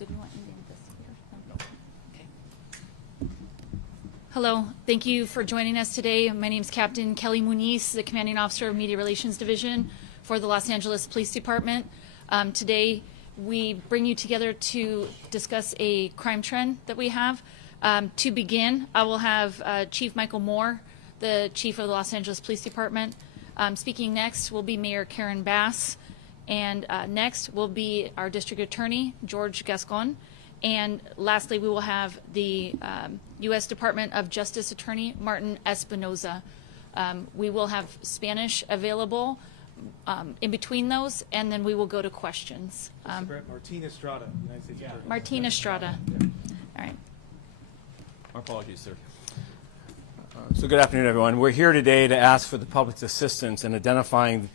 Did you want any investigators? No. Okay. Hello. Thank you for joining us today. My name is Captain Kelly Muniz, the Commanding Officer of Media Relations Division for the Los Angeles Police Department. Today, we bring you together to discuss a crime trend that we have. To begin, I will have Chief Michael Moore, the Chief of the Los Angeles Police Department. Speaking next will be Mayor Karen Bass. And next will be our District Attorney, George Gascon. And lastly, we will have the U.S. Department of Justice Attorney, Martin Espinoza. We will have Spanish available in between those, and then we will go to questions. Martin Estrada, United States Attorney. Martin Estrada. All right. My apologies, sir. So good afternoon, everyone. We're here today to ask for the public's assistance in identifying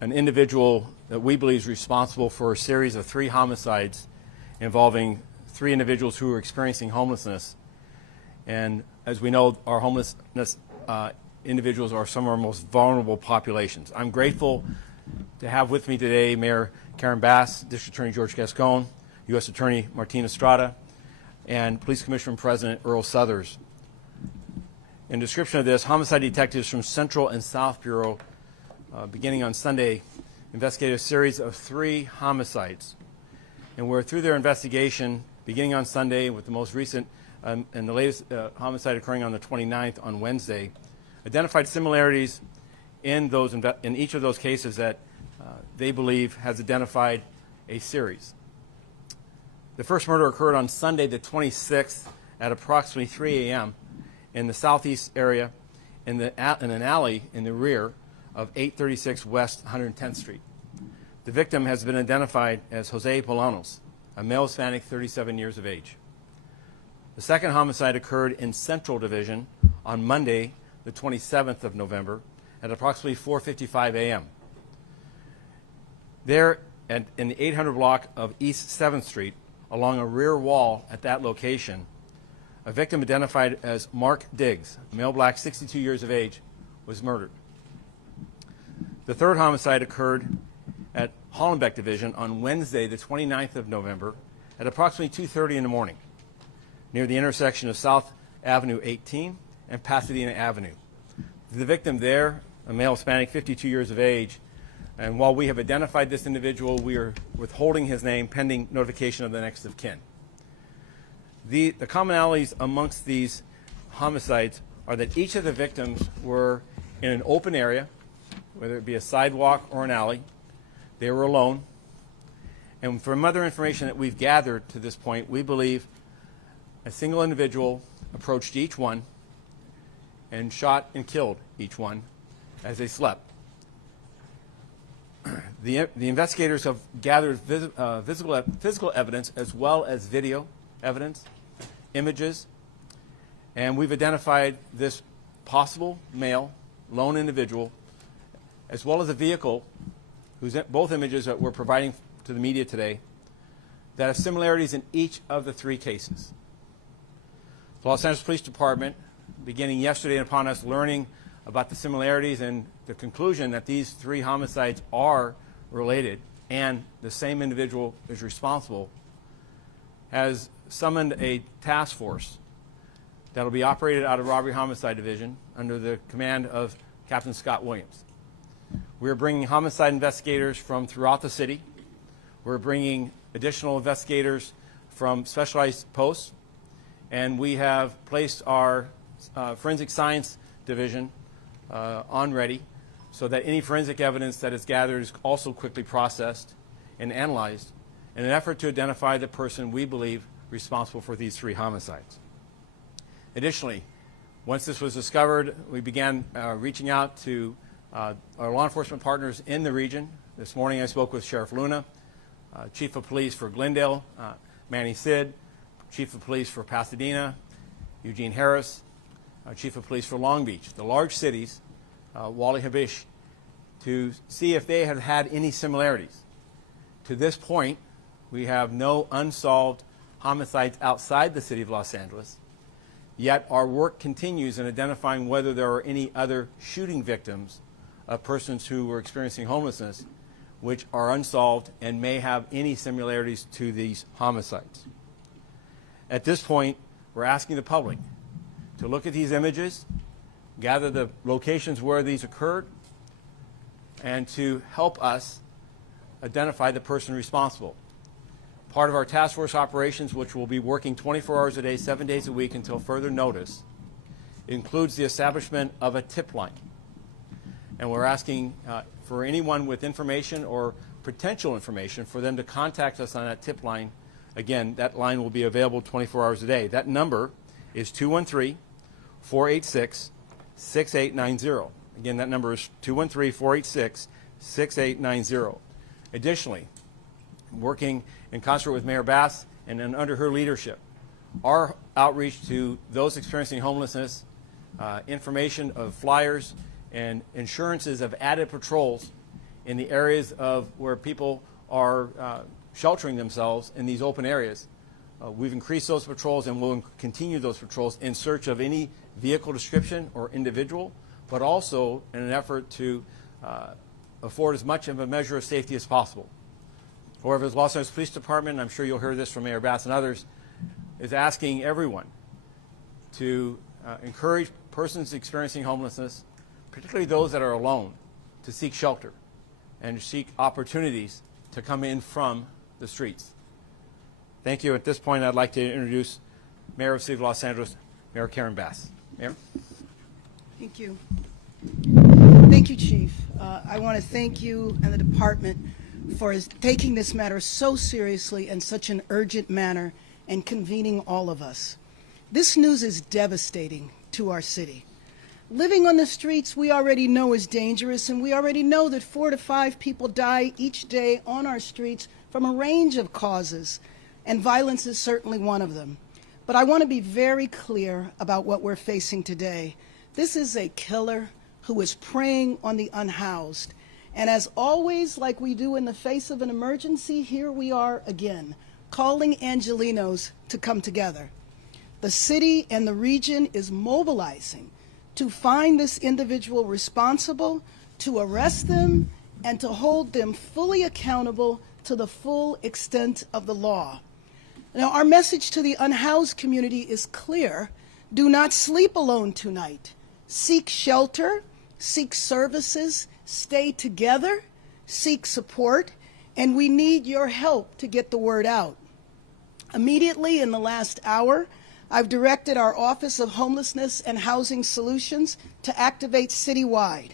an individual that we believe is responsible for a series of 3 homicides involving 3 individuals who are experiencing homelessness. And as we know, our homelessness individuals are some of our most vulnerable populations. I'm grateful to have with me today Mayor Karen Bass, District Attorney George Gascon, U.S. Attorney Martin Estrada, and Police Commissioner President Earl Suthers. In description of this, homicide detectives from Central and South Bureau, beginning on Sunday, investigated a series of 3 homicides. And we're through their investigation, beginning on Sunday with the most recent and the latest homicide occurring on the 29th on Wednesday, identified similarities in each of those cases that they believe has identified a series. The first murder occurred on Sunday the 26th at approximately 3 a.m. in the southeast area in an alley in the rear of 836 West 110th Street. The victim has been identified as Jose Polanos, a male Hispanic, 37 years of age. The second homicide occurred in Central Division on Monday, the 27th of November, at approximately 4:55 a.m. There, in the 800 block of East 7th Street, along a rear wall at that location, a victim identified as Mark Diggs, male black, 62 years of age, was murdered. The third homicide occurred at Hollenbeck Division on Wednesday, the 29th of November, at approximately 2:30 in the morning, near the intersection of South Avenue 18 and Pasadena Avenue. The victim there, a male Hispanic, 52 years of age, and while we have identified this individual, we are withholding his name pending notification of the next of kin. The commonalities amongst these homicides are that each of the victims were in an open area, whether it be a sidewalk or an alley. They were alone. And from other information that we've gathered to this point, we believe a single individual approached each one and shot and killed each one as they slept. The investigators have gathered physical evidence as well as video evidence, images, and we've identified this possible male lone individual as well as a vehicle, both images that we're providing to the media today, that have similarities in each of the 3 cases. The Los Angeles Police Department, beginning yesterday upon us learning about the similarities and the conclusion that these 3 homicides are related and the same individual is responsible, has summoned a task force that will be operated out of Robbery Homicide Division under the command of Captain Scott Williams. We're bringing homicide investigators from throughout the city. We're bringing additional investigators from specialized posts, and we have placed our forensic science division on ready so that any forensic evidence that is gathered is also quickly processed and analyzed in an effort to identify the person we believe responsible for these 3 homicides. Additionally, once this was discovered, we began reaching out to our law enforcement partners in the region. This morning I spoke with Sheriff Luna, Chief of Police for Glendale, Manny Sid, Chief of Police for Pasadena, Eugene Harris, Chief of Police for Long Beach, the large cities, Wally Habish, to see if they have had any similarities. To this point, we have no unsolved homicides outside the city of Los Angeles, yet our work continues in identifying whether there are any other shooting victims of persons who were experiencing homelessness which are unsolved and may have any similarities to these homicides. At this point, we're asking the public to look at these images, gather the locations where these occurred, and to help us identify the person responsible. Part of our task force operations, which will be working 24 hours a day, 7 days a week until further notice, includes the establishment of a tip line. And we're asking for anyone with information or potential information for them to contact us on that tip line. Again, that line will be available 24 hours a day. That number is 213-486-6890. Again, that number is 213-486-6890. Additionally, working in concert with Mayor Bass and under her leadership, our outreach to those experiencing homelessness, information of flyers and insurances of added patrols in the areas of where people are sheltering themselves in these open areas. We've increased those patrols and will continue those patrols in search of any vehicle description or individual, but also in an effort to afford as much of a measure of safety as possible. However, the Los Angeles Police Department, and I'm sure you'll hear this from Mayor Bass and others, is asking everyone to encourage persons experiencing homelessness, particularly those that are alone, to seek shelter and seek opportunities to come in from the streets. Thank you. At this point, I'd like to introduce Mayor of the City of Los Angeles, Mayor Karen Bass. Mayor? Thank you. Thank you, Chief. I want to thank you and the department for taking this matter so seriously in such an urgent manner and convening all of us. This news is devastating to our city. Living on the streets we already know is dangerous, and we already know that 4 to 5 people die each day on our streets from a range of causes, and violence is certainly one of them. But I want to be very clear about what we're facing today. This is a killer who is preying on the unhoused. And as always, like we do in the face of an emergency, here we are again, calling Angelenos to come together. The city and the region is mobilizing to find this individual responsible, to arrest them, and to hold them fully accountable to the full extent of the law. Now, our message to the unhoused community is clear. Do not sleep alone tonight. Seek shelter, seek services, stay together, seek support, and we need your help to get the word out. Immediately in the last hour, I've directed our Office of Homelessness and Housing Solutions to activate citywide.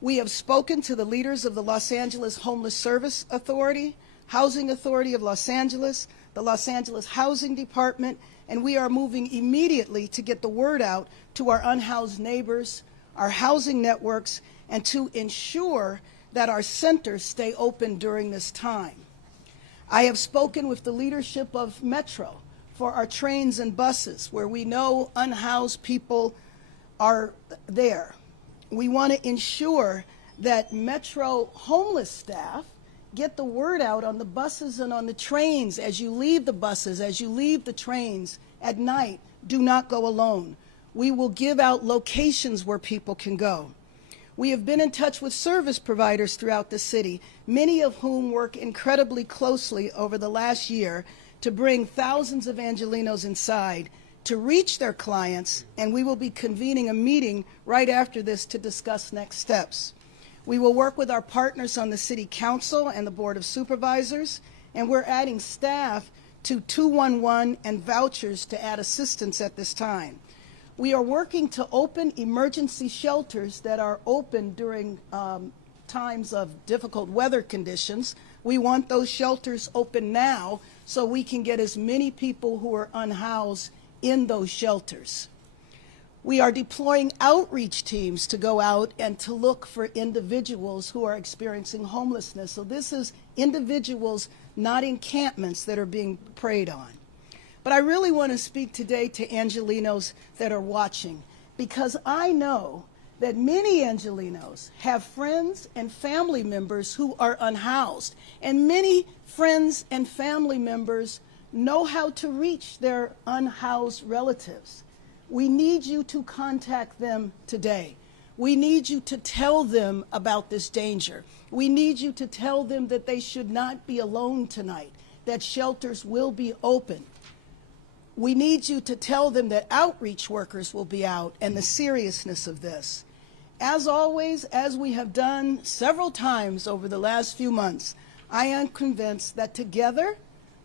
We have spoken to the leaders of the Los Angeles Homeless Service Authority, Housing Authority of Los Angeles, the Los Angeles Housing Department, and we are moving immediately to get the word out to our unhoused neighbors, our housing networks, and to ensure that our centers stay open during this time. I have spoken with the leadership of Metro for our trains and buses, where we know unhoused people are there. We want to ensure that Metro homeless staff get the word out on the buses and on the trains. As you leave the buses, as you leave the trains at night, do not go alone. We will give out locations where people can go. We have been in touch with service providers throughout the city, many of whom work incredibly closely over the last year to bring thousands of Angelenos inside to reach their clients, and we will be convening a meeting right after this to discuss next steps. We will work with our partners on the City Council and the Board of Supervisors, and we're adding staff to 211 and vouchers to add assistance at this time. We are working to open emergency shelters that are open during times of difficult weather conditions. We want those shelters open now so we can get as many people who are unhoused in those shelters. We are deploying outreach teams to go out and to look for individuals who are experiencing homelessness. So this is individuals, not encampments, that are being preyed on. But I really want to speak today to Angelenos that are watching, because I know that many Angelenos have friends and family members who are unhoused, and many friends and family members know how to reach their unhoused relatives. We need you to contact them today. We need you to tell them about this danger. We need you to tell them that they should not be alone tonight, that shelters will be open. We need you to tell them that outreach workers will be out and the seriousness of this. As always, as we have done several times over the last few months, I am convinced that together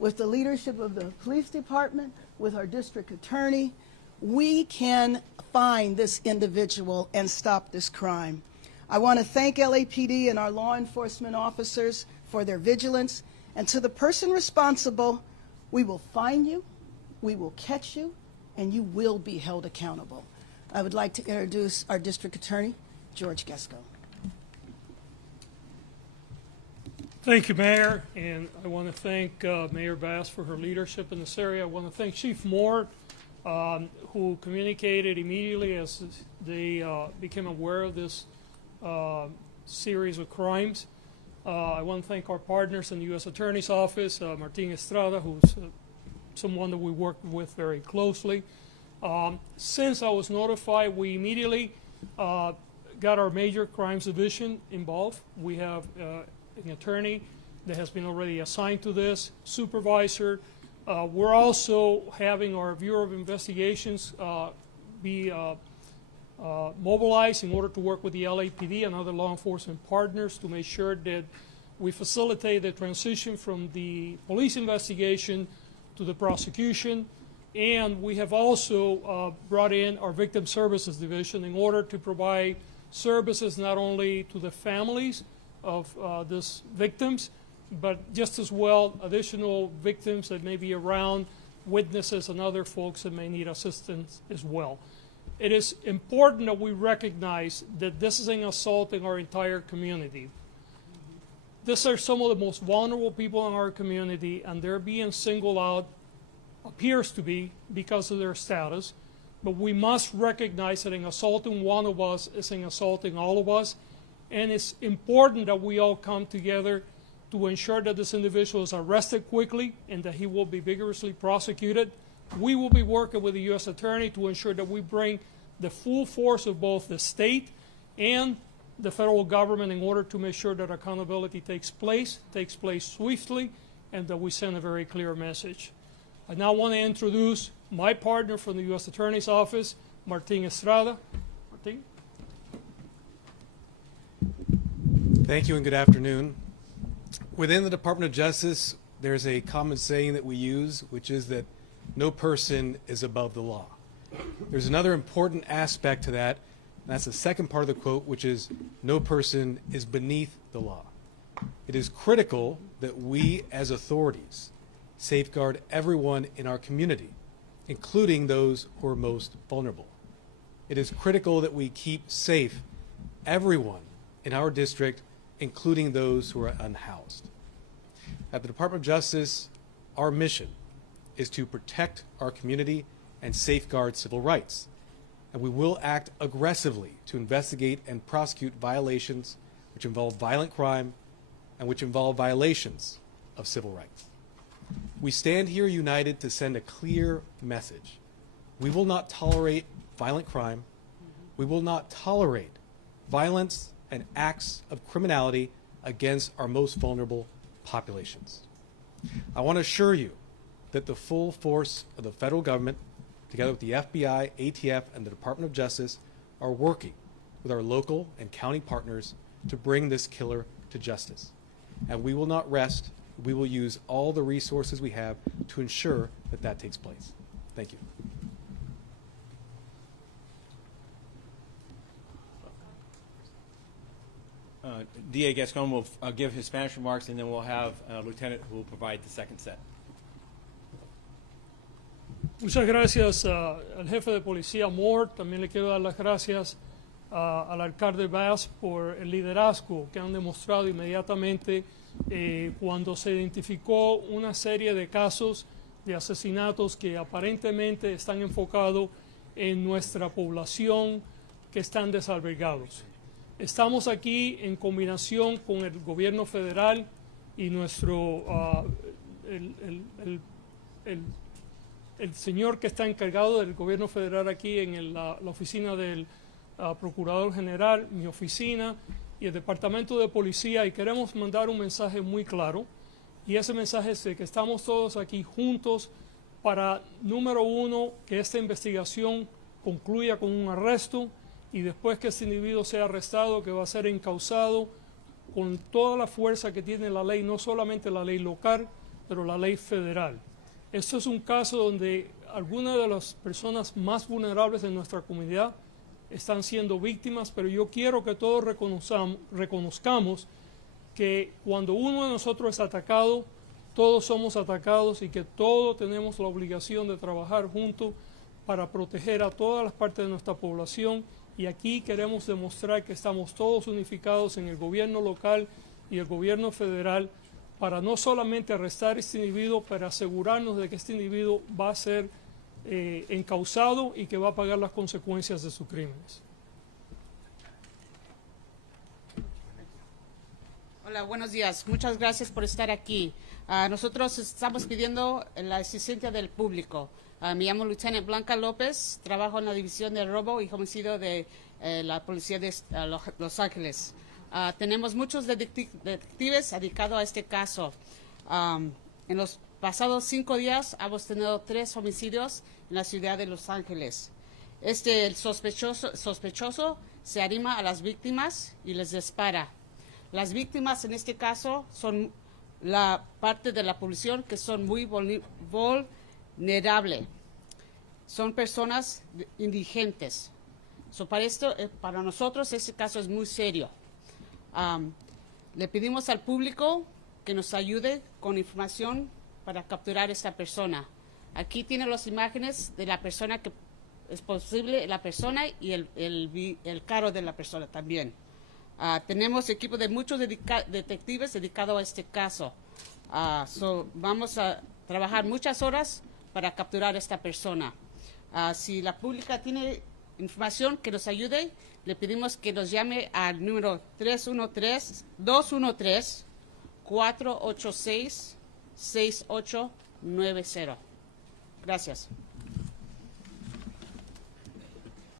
with the leadership of the police department, with our district attorney, we can find this individual and stop this crime. I want to thank LAPD and our law enforcement officers for their vigilance, and to the person responsible, we will find you, we will catch you, and you will be held accountable. I would like to introduce our district attorney, George Gesco. Thank you, Mayor, and I want to thank Mayor Bass for her leadership in this area. I want to thank Chief Moore, who communicated immediately as they became aware of this series of crimes. I want to thank our partners in the U.S. Attorney's Office, Martin Estrada, who's someone that we work with very closely. Since I was notified, we immediately got our Major Crimes Division involved. We have an attorney that has been already assigned to this, supervisor. We're also having our Bureau of Investigations be mobilized in order to work with the LAPD and other law enforcement partners to make sure that we facilitate the transition from the police investigation to the prosecution. And we have also brought in our Victim Services Division in order to provide services not only to the families of these victims, but just as well additional victims that may be around, witnesses and other folks that may need assistance as well. It is important that we recognize that this is an assault in our entire community. These are some of the most vulnerable people in our community, and they're being singled out, appears to be, because of their status. But we must recognize that an assaulting one of us is an assaulting all of us, and it's important that we all come together to ensure that this individual is arrested quickly and that he will be vigorously prosecuted. We will be working with the U.S. Attorney to ensure that we bring the full force of both the state and the federal government in order to make sure that accountability takes place swiftly, and that we send a very clear message. I now want to introduce my partner from the U.S. Attorney's Office, Martin Estrada. Martin? Thank you and good afternoon. Within the Department of Justice, there's a common saying that we use, which is that no person is above the law. There's another important aspect to that, and that's the second part of the quote, which is no person is beneath the law. It is critical that we as authorities safeguard everyone in our community, including those who are most vulnerable. It is critical that we keep safe everyone in our district, including those who are unhoused. At the Department of Justice, our mission is to protect our community and safeguard civil rights. And we will act aggressively to investigate and prosecute violations which involve violent crime and which involve violations of civil rights. We stand here united to send a clear message. We will not tolerate violent crime. We will not tolerate violence and acts of criminality against our most vulnerable populations. I want to assure you that the full force of the federal government, together with the FBI, ATF, and the Department of Justice, are working with our local and county partners to bring this killer to justice. And we will not rest. We will use all the resources we have to ensure that that takes place. Thank you. DA Gascon will give his Spanish remarks, and then we'll have Lieutenant who will provide the second set. Muchas gracias al jefe de policía Moore. También le quiero dar las gracias al alcalde Bass por el liderazgo que han demostrado inmediatamente cuando se identificó una serie de casos de asesinatos que aparentemente están enfocados en nuestra población que están desalbergados. Estamos aquí en combinación con el gobierno federal y nuestro el señor que está encargado del gobierno federal aquí en la oficina del Procurador General, mi oficina y el Departamento de Policía, y queremos mandar un mensaje muy claro, y ese mensaje es de que estamos todos aquí juntos para, número uno, que esta investigación concluya con un arresto, y después que este individuo sea arrestado, que va a ser encausado con toda la fuerza que tiene la ley, no solamente la ley local, pero la ley federal. Esto es un caso donde algunas de las personas más vulnerables de nuestra comunidad están siendo víctimas, pero yo quiero que todos reconozcamos que cuando uno de nosotros es atacado, todos somos atacados y que todos tenemos la obligación de trabajar juntos para proteger a todas las partes de nuestra población, y aquí queremos demostrar que estamos todos unificados en el gobierno local y el gobierno federal para no solamente arrestar a este individuo, pero asegurarnos de que este individuo va a ser encausado y que va a pagar las consecuencias de sus crímenes. Hola, buenos días. Muchas gracias por estar aquí. Nosotros estamos pidiendo la asistencia del público. Me llamo Lieutenant Blanca López, trabajo en la División de Robo y Homicidio de la Policía de Los Ángeles. Tenemos muchos detectives dedicados a este caso. En los pasados 5 días hemos tenido 3 homicidios en la ciudad de Los Ángeles. El sospechoso se arrima a las víctimas y les dispara. Las víctimas en este caso son la parte de la población que son muy vulnerables. Son personas indigentes. Para nosotros este caso es muy serio. Le pedimos al público que nos ayude con información para capturar a esta persona. Aquí tiene las imágenes de la persona que es posible, la persona y el carro de la persona también. Tenemos equipo de muchos detectives dedicados a este caso. Vamos a trabajar muchas horas para capturar a esta persona. Si la pública tiene información que nos ayude, le pedimos que nos llame al número 213-486-6890. Gracias.